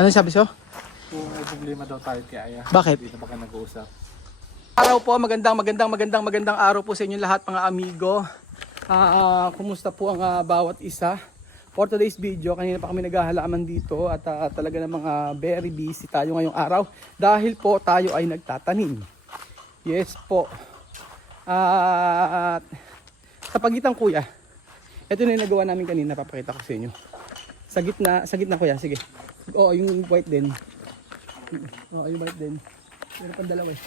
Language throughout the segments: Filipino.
Ano sabi siya? Kung may problema daw tayo kay Aya. Bakit? Hindi na baka nag-uusap. Araw po, magandang araw po sa inyo lahat mga amigo. Kumusta po ang bawat isa? For today's video, kanina pa kami naghahalaman dito at talaga namang very busy tayo ngayong araw dahil po tayo ay nagtatanim. Yes po. At sa pagitan kuya, ito na yung nagawa namin kanina, papakita ko sa inyo. Sa gitna kuya, sige. Oo, yung white din. Oo, yung white din. Meron pang dalawa eh.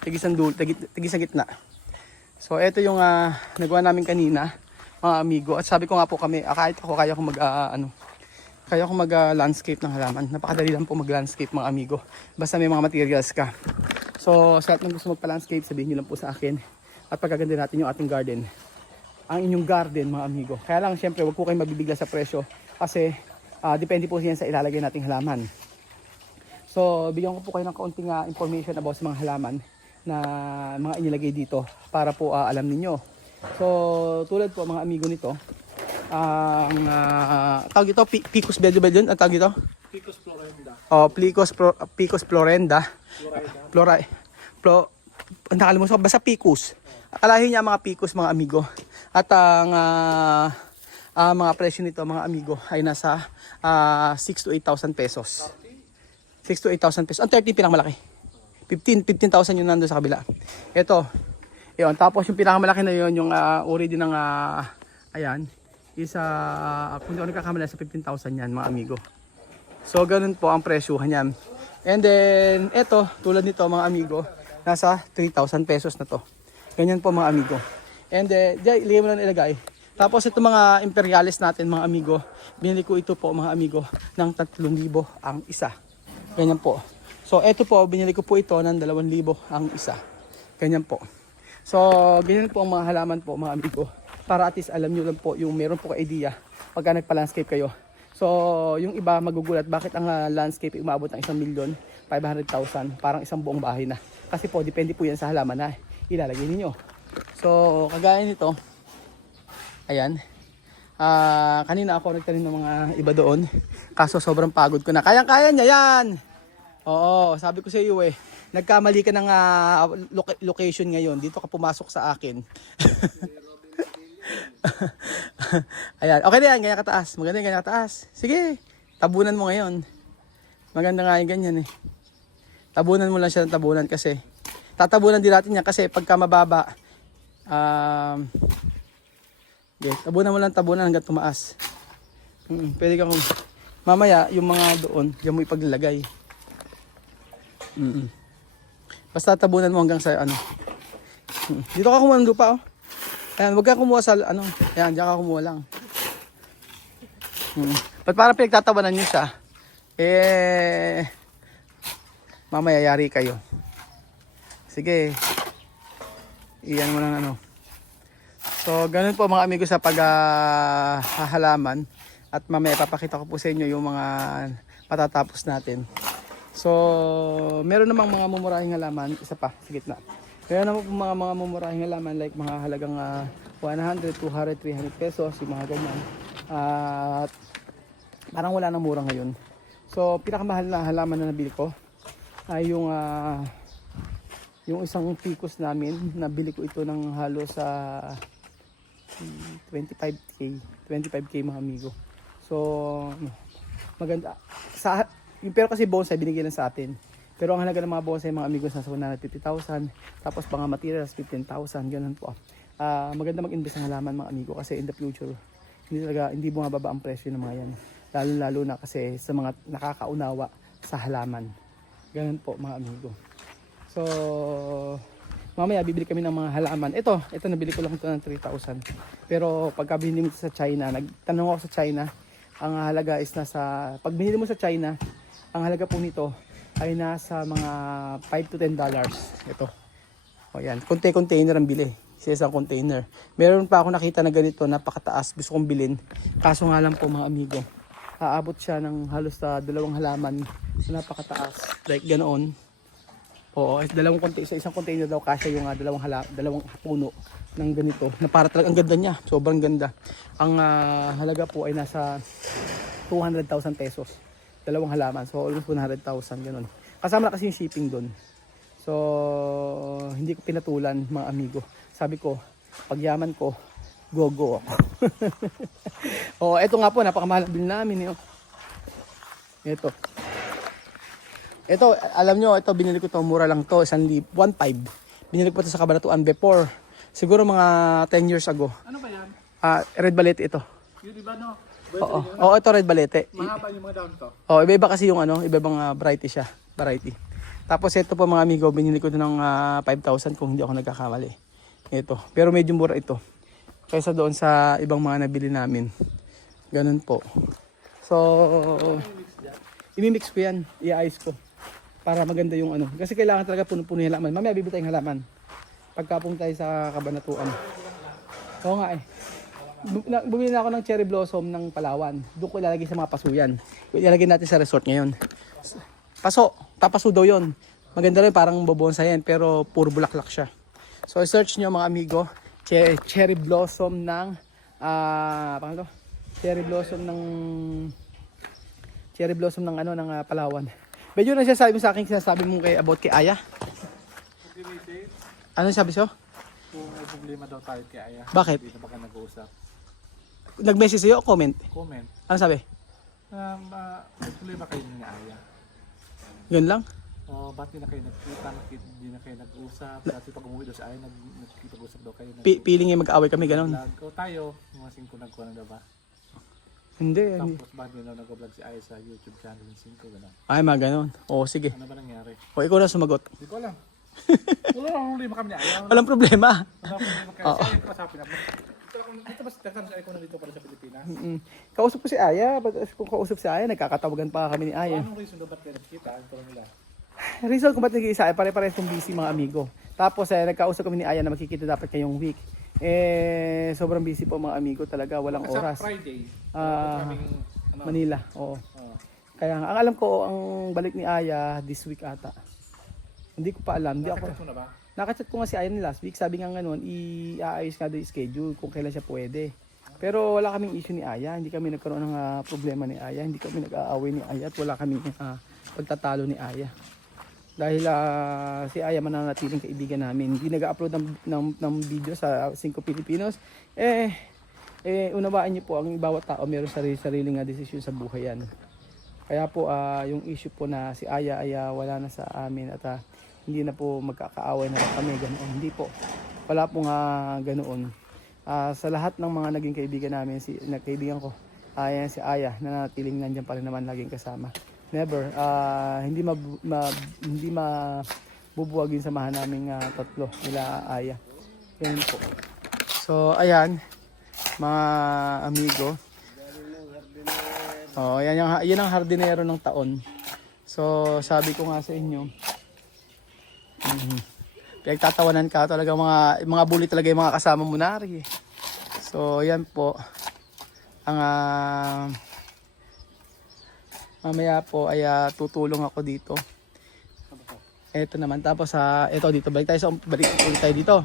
Tagi sa gitna. So ito yung nagawa namin kanina mga amigo. At sabi ko nga po kami, kahit ako kaya ko mag landscape ng halaman. Napakadali lang po mag landscape mga amigo. Basta may mga materials ka. So sa lahat ng gusto magpa landscape, sabihin nyo lang po sa akin. At pagkaganda natin yung ating garden. Ang inyong garden mga amigo. Kaya lang syempre wag po kayong mabibigla sa presyo. Kasi depende po yan sa ilalagay nating halaman. So bigyan ko po kayo ng kaunting information about sa mga halaman na mga inilagay dito para po alam ninyo. So tulad po mga amigo nito, ang tawag ito Picus belluvellium, ang tawag ito Picus Florenda. Oh, Picus Florenda. Nakalimutan ko basta Picus. Akalahin niya mga Picus mga amigo. At ang mga presyo nito mga amigo ay nasa 6 to 8,000 pesos. 6 to 8,000 pesos. Ang 30 pinakamalaki. 15,000 yung nando sa kabila. Ito. Yun. Tapos yung pinakamalaki na yun, yung uri din ng ayan, is kung di ako nagkakamala sa 15,000 yan mga amigo. So ganun po ang presyuhan yan. And then ito, tulad nito mga amigo, nasa 3,000 pesos na to. Ganyan po mga amigo. And then diyan ilagay mo lang ilagay. Tapos ito mga imperialis natin mga amigo, binili ko ito po mga amigo ng 3,000 ang isa. Ganyan po. So ito po, binili ko po ito ng 2,000 ang isa. Ganyan po. So ganyan po ang mga halaman po mga amigo. Para at least alam nyo lang po yung meron po ka idea pagka nagpa-landscape kayo. So yung iba magugulat bakit ang landscape umabot ng 1,500,000 parang isang buong bahay na. Kasi po depende po yan sa halaman na ilalagay ninyo. So kagaya nito, ayan. Kanina ako nagtanim ng mga iba doon. Kaso sobrang pagod ko na. Kayang-kaya niya yan! Oo, sabi ko sa iyo nagkamali ka ng location ngayon. Dito ka pumasok sa akin. Ayan, okay na yan, ganyan kataas. Maganda yung ganyan kataas. Sige, tabunan mo ngayon. Maganda nga yung ganyan Tabunan mo lang siya ng tabunan kasi. Tatabunan din natin yan kasi pagka mababa, tabunan mo lang tabunan hanggang tumaas. Pwede kang mamaya yung mga doon, diyan mo ipaglalagay. Basta tabunan mo hanggang sa Dito ka kumuha ng lupa Ayan, wag ka kumuha sa Ayan, diyan ka kumuha lang. Ba't parang pinagtatawanan nyo siya? Mamaya yari kayo. Sige. Iyan mo lang So, ganun po mga amigo sa paghahalaman. At mamaya papakita ko po sa inyo yung mga matatapos natin. So, meron namang mga mumurahing halaman. Isa pa, sa gitna. Meron namang mga mumurahing halaman like mga halagang 100, 200, 300 pesos. Yung mga ganyan. At parang wala nang mura ngayon. So, pinakamahal na halaman na nabili ko ay yung isang Picus namin. Nabili ko ito ng halos sa 25k mga amigo. So, maganda. Pero kasi bonsai binigay lang sa atin. Pero ang halaga ng mga bonsai mga amigos nasa 150,000. Tapos mga materials 15,000. Ganun po. Maganda mag-invest ng halaman mga amigo kasi in the future hindi bumababa ang presyo ng mga yan. Lalo na kasi sa mga nakakaunawa sa halaman. Ganun po mga amigo. So mamaya bibili kami ng mga halaman. Ito nabili ko lang ito ng 3,000. Pero pagka binili mo sa China, nagtanong ako sa China, ang halaga is pag binili mo sa China, ang halaga po nito ay nasa mga 5 to 10 dollars. Ito. O yan, container ang bili. Isang container. Meron pa ako nakita na ganito, napakataas. Gusto kong bilhin. Kaso nga lang po mga amigo, aabot siya ng halos sa 2 halaman na napakataas. Like ganoon. Oo, sa isang container daw kasya yung dalawang puno ng ganito. Na para talaga ang ganda niya. Sobrang ganda. Ang halaga po ay nasa 200,000 pesos. Dalawang halaman. So almost 100,000 ganun. Kasama na kasi yung shipping doon. So hindi ko pinatulan mga amigo. Sabi ko, pagyaman ko, go ako. Oh, eto nga po, napakamahal ang bill namin. Ito, alam nyo, ito binili ko to, mura lang to, 1.5. Binili ko pa to sa Cabanatuan before. Siguro mga 10 years ago. Ano ba yan? Red balete ito. Yun iba no? Oo, ito red balete. Mahaba yung mga down to. Oh, iba-iba kasi yung iba-ibang variety siya, variety. Tapos ito po mga amigo, binili ko ito ng 5,000 kung hindi ako nagkakamali. Ito, pero medyo mura ito. Kaysa doon sa ibang mga nabili namin. Ganun po. So, imimix ko yan, i-ice ko. Para maganda yung Kasi kailangan talaga puno-puno yung halaman. Mamaya bibili tayong halaman. Pagkapong tayo sa Cabanatuan. Oo nga eh. Bumili na ako ng cherry blossom ng Palawan. Doon ko ilalagay sa mga pasuyan. Ilalagay natin sa resort ngayon. Paso. Papaso daw yun. Maganda rin, parang bobonsa yan. Pero puro bulaklak siya. So search nyo mga amigo. Cherry blossom ng cherry blossom ng ng Palawan. Medyo na siya sabi mo sa akin, sinasabi mo about kay Aya. Ano sabi siya? Kung may problema daw tayo kay Aya. Bakit? Hindi na baka nag-uusap. Nag-message sa'yo o comment? Comment. Ano sabi? May problema kayo ni Aya. Yun lang? O, ba't di na kayo nagkita? Hindi na kayo nag-usap? Dati pag umuwi daw si Aya, nagkita-usap daw kayo. Feeling niya mag-away kami, gano'n? O tayo, mga 5 nagkuha na daw ba? Hindi. Tapos bakit hindi na nag-vlog si Aya sa YouTube channel ng 5 gano'n? Ay, mga gano'n. Oo, sige. Ano ba nangyari? O, ikaw na sumagot. Hindi ko alam. Wala akong problema kami ni Aya. Walang problema. Wala akong problema kayo. Si Aya ito masapin ako. Dito ba si Takan sa kung nandito pala sa Pilipinas? Kausap ko si Aya. Kung kausap si Aya, nagkakatawagan pa kami ni Aya. Anong reason daw ba't kayo nagkita? Ano nila? Reason kung ba't nag-iisa ay pare-parehas kong busy mga amigo. Tapos nagkausap kami ni Aya na magkikita dapat kayong week. Sobrang busy po mga amigo talaga, walang oras. Sa Friday, Manila, oo. Kaya ang alam ko, ang balik ni Aya this week ata. Hindi ko pa alam. nakachat mo na ba? Nakachat ko nga si Aya ni last week. Sabi nga gano'n, i-aayos nga daw yung schedule kung kailan siya pwede. Pero wala kaming issue ni Aya. Hindi kami nagkaroon ng problema ni Aya. Hindi kami nag-aaway ni Aya at wala kaming pagtatalo ni Aya. Dahil si Aya mananatiling kaibigan namin. Hindi nag-upload ng video sa 5 Pilipinos. Unawaan niyo po, ang bawat tao meron sarili-sariling desisyon sa buhay yan. Kaya po yung issue po na si Aya ay wala na sa amin at hindi na po magkakaaway na kami. Ganoon. Hindi po. Wala po nga ganoon. Sa lahat ng mga naging kaibigan namin, kaibigan ko, ayan si Aya, nanatiling nandiyan pa rin naman laging kasama. Never. Hindi mabubuwag yung samahan naming tatlo nila Aya. Ganun po. So, ayan, mga amigo. Oh, yan ang hardinero ng taon. So, sabi ko nga sa inyo, pinagtatawanan ka talaga, mga bully talaga yung mga kasama mo nari. So, yan po. Ang mamaya po ay tutulong ako dito. Ito naman. Tapos ito dito. Balik ulit tayo dito.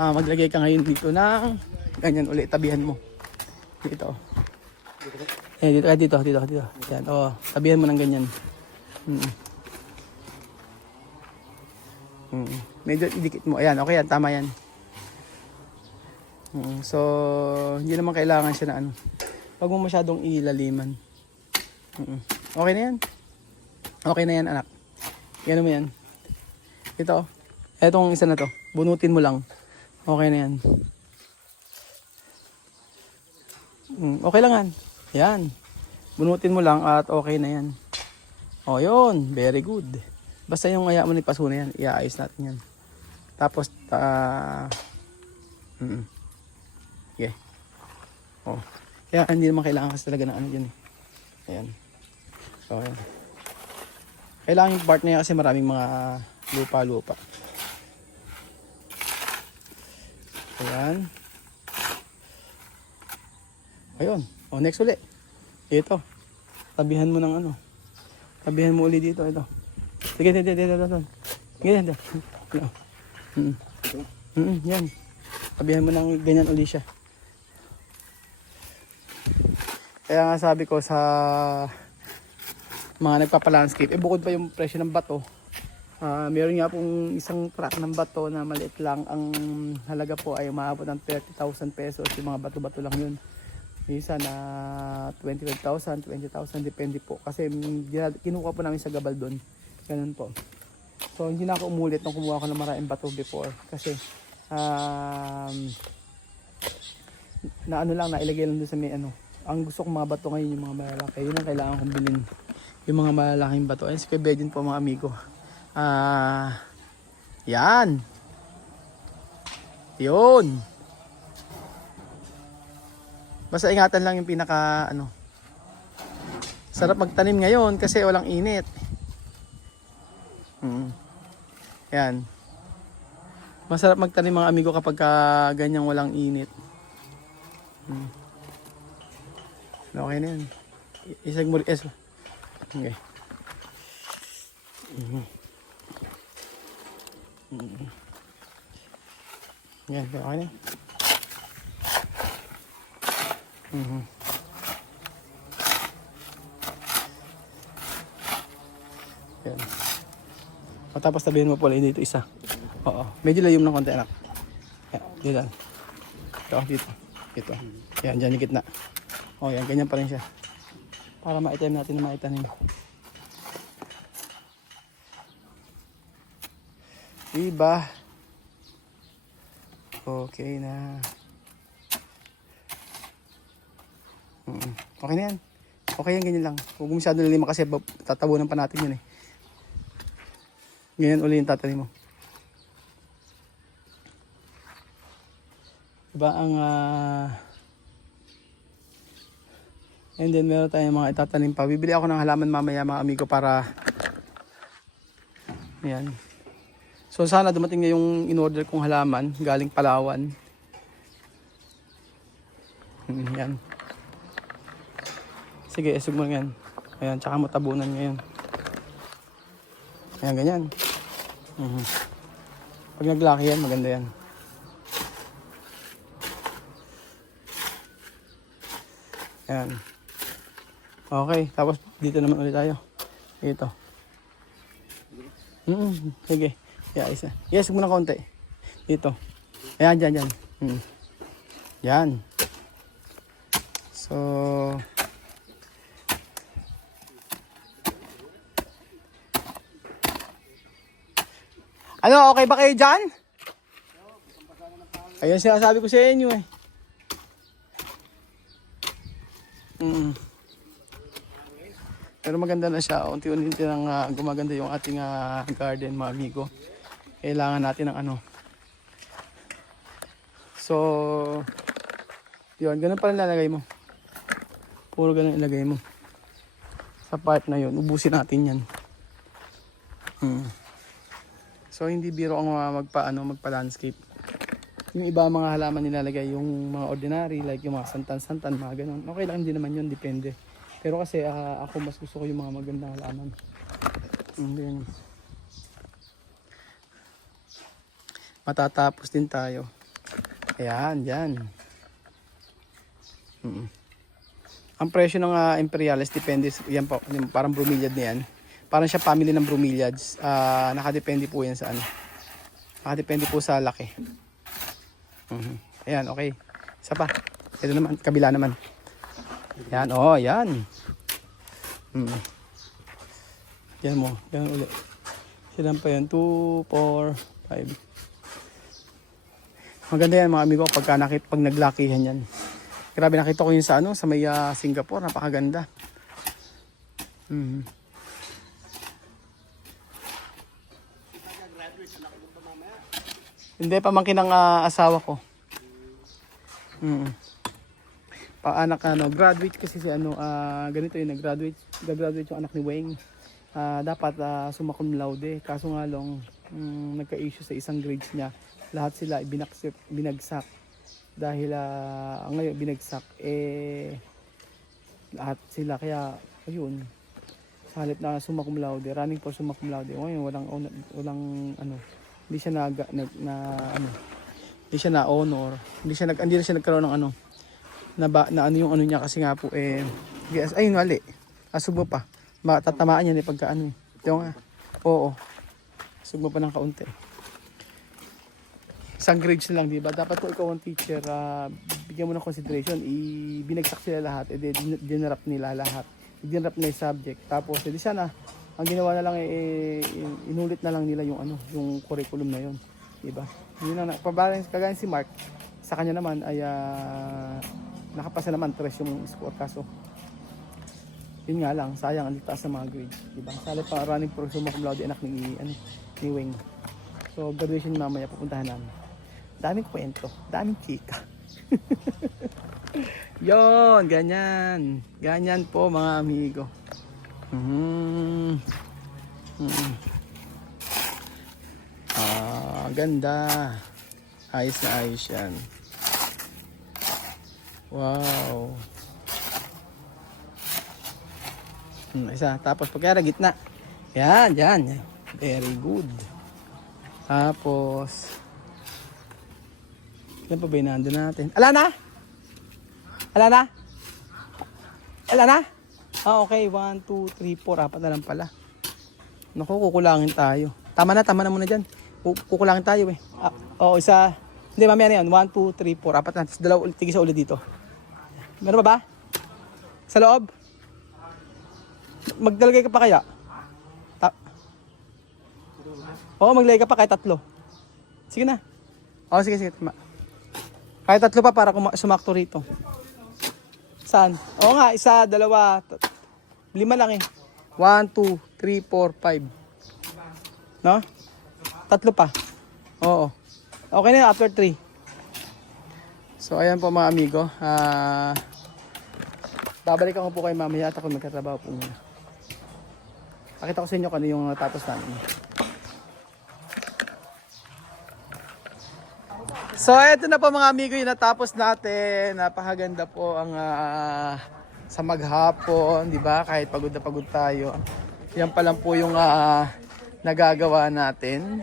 Maglagay ka ngayon dito ng ganyan ulit. Tabihan mo. Dito. Dito. Yan. Oh, tabihan mo ng ganyan. Medyo idikit mo. Ayan, okay yan. Tama yan. So, hindi naman kailangan siya na Huwag mo masyadong ilaliman. Okay na yan. Okay na yan, anak. Yan mo yan. Ito. Etong isa na to. Bunutin mo lang. Okay na yan. Okay lang yan. Yan. Bunutin mo lang at okay na yan. O, yun. Very good. Basta yung mo ni paso na yan. Iaayos natin yan. Tapos, okay. O. Kaya hindi naman kailangan kasi talaga ng dyan. Ayan. So, ayan. Kailangan yung part na yan kasi maraming mga lupa-lupa. Ayan. Ayun. O, next ulit. Ito. Tabihan mo ng Tabihan mo ulit dito. Ito. Sige, dito. Ganyan. Yan. Tabihan mo ng ganyan ulit siya. Kaya nga sabi ko sa mga nagpapa-landscape. Bukod pa yung presyo ng bato. Meron nga pong isang truck ng bato na maliit lang. Ang halaga po ay umaabot ng 30,000 pesos. Yung mga bato-bato lang yun. Minsan na 25,000, 20,000 depende po. Kasi kinuha po namin sa Gabal doon. Ganun po. So hindi na ako umulit nung kumuha ko ng maraming bato before. Kasi na ano lang, nailagay lang doon sa may ano. Ang gusto kong mga bato ngayon yung mga malalaki. Yun ang kailangan kong bilhin. Yung mga malalaking bato. Ayun si Kuya Bedin po mga amigo. Yan. Yun. Basta ingatan lang yung pinaka ano. Sarap magtanim ngayon kasi walang init. Yan. Masarap magtanim mga amigo kapag ganyang walang init. Okay na yun. Isag mo rin. Okay. Yan, okay na. Yan. O, tapos tabihin mo pala dito isa. Oo. Medyo layom ng konti anak. Yan, dito. Ito, dito. Ito. Yan, dyan yung gitna. O, yan, ganyan pa rin siya. Para maitanim natin na maitanim. Diba? Okay na. Okay na yan. Okay yan, ganyan lang. Huwag mo masyado lima kasi tatabunan pa natin yun eh. Ganyan uli yung tatanim mo. Diba ang and then meron tayong mga itatanim pa. Bibili ako ng halaman mamaya mga amigo para yan. So sana dumating na yung in-order kong halaman galing Palawan. Yan. Sige, esog mo yan. Ayan, tsaka mo tabunan ngayon. Ayan, ganyan. Pag naglaki yan, maganda yan. Ayan. Okay, tapos dito naman ulit tayo. Dito. Sige. Yeah, isa. Yes, muna konti. Dito. Ayan, dyan, dyan. Yan. So, ano, okay ba kayo dyan? Ayun sinasabi ko sa inyo eh. Pero maganda na siya. Unti-unti nang gumaganda yung ating garden mga amigo. Kailangan natin ng ano. So, yun. Ganun pa rin lalagay mo. Puro ganun ilagay mo. Sa part na yun. Ubusin natin yan. So, hindi biro ang magpa-landscape. Yung iba mga halaman nilalagay. Yung mga ordinary. Like yung mga santan-santan. Mga ganun. Okay lang din naman yun. Depende. Pero kasi ako mas gusto ko yung mga magandang halaman. Then, matatapos din tayo. Ayan, dyan. Ang presyo ng Imperiales depende. Yan po, yung parang bromeliad na yan. Parang siya family ng bromeliads. Nakadepende po yan sa ano. Nakadepende po sa laki. Ayan, okay. Isa pa. Ito naman, kabila naman. Yan, oh, yan. Yan mo, yan ulit. Silang pa yan, 2, 4, 5. Maganda yan mga amigo pag naglakihan yan. Grabe, nakita ko yun sa sa may Singapore, napakaganda. Hindi, pamangkin ng asawa ko. Paanak graduate kasi si ganito yung nag-graduate yung anak ni Weng. Dapat summa cum laude, kaso nga lang nagka-issue sa isang grades niya. Lahat sila binagsak dahil ngayon binagsak lahat sila, kaya ayun, sa halip na summa cum laude, running for summa cum laude, ngayon walang hindi siya hindi siya na honor, hindi na siya nagkaroon ng na yung niya kasi nga po ayun, mali. Asubo pa. Matatamaan yan pagka ano eh. Ito nga. Oo. Sugmo pa ng kaunti. Isang grades na lang, di ba? Dapat kung ikaw ang teacher, bigyan mo ng consideration, binagsak sila lahat, dinrap nila lahat. Dinrap nila yung subject. Tapos, edi sana, ang ginawa na lang inulit na lang nila yung yung curriculum na yun. Di ba? Yun na, pabalance kagaya si Mark, sa kanya naman ay nakapasa naman 3 yung score, kaso yun nga lang, sayang ang taas ng mga grades, di ba? Sali pa running for summa cum laude anak ni Weng. So graduation mamaya pupuntahan namin. Daming kwento, daming chika. Yon, ganyan. Ganyan po mga amigo. Ganda. Ayos na ayos yan. Wow. Isa. Tapos pagkara gitna. Yan, yan. Very good. Tapos yan pa ba yung nandun natin? Ala na? Ala na? Ala na? Okay. 1, 2, 3, 4. Apat na lang pala. Naku, kukulangin tayo. Tama na muna dyan. Kukulangin tayo eh. Oo, isa. Hindi, mamaya na yan. 1, 2, 3, 4. Apat na. Dalawa, tigisa ulit dito. Meron ba ba? Sa loob? Magdalagay ka pa kaya? Oo, maglagay ka pa kahit 3. Sige na. Oo, sige. Tama. Kahit 3 pa para sumakto rito. Saan? Oo nga, 1, 2, 5 lang eh. 1, 2, 3, 4, 5. No? 3 pa. Oo. Okay na yun, after 3. So, ayan po mga amigo. Babalikan ko po kayo mamaya at ako magkatrabaho po muna. Pakita ko sa inyo kung ano yung tapos namin. So, eto na po mga amigo, yung natapos natin. Napakaganda po ang sa maghapon, di ba? Kahit pagod na pagod tayo. Yan pa lang po yung nagagawa natin.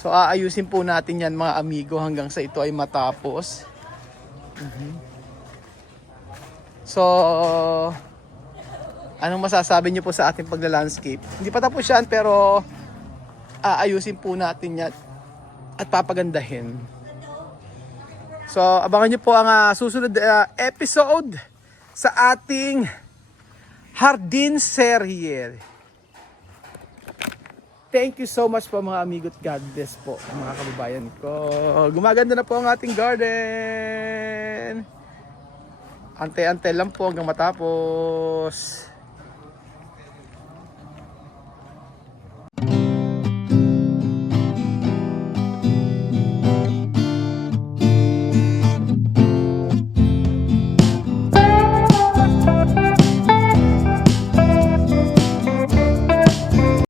So, aayusin po natin yan mga amigo hanggang sa ito ay matapos. So, anong masasabi niyo po sa ating pagla-landscape? Hindi pa tapos yan pero aayusin po natin yan at papagandahin. So abangan niyo po ang susunod episode sa ating Hardin Serye. Thank you so much po mga amigo at God bless po mga kababayan ko. Gumaganda na po ang ating garden. Ante-ante lang po hanggang matapos.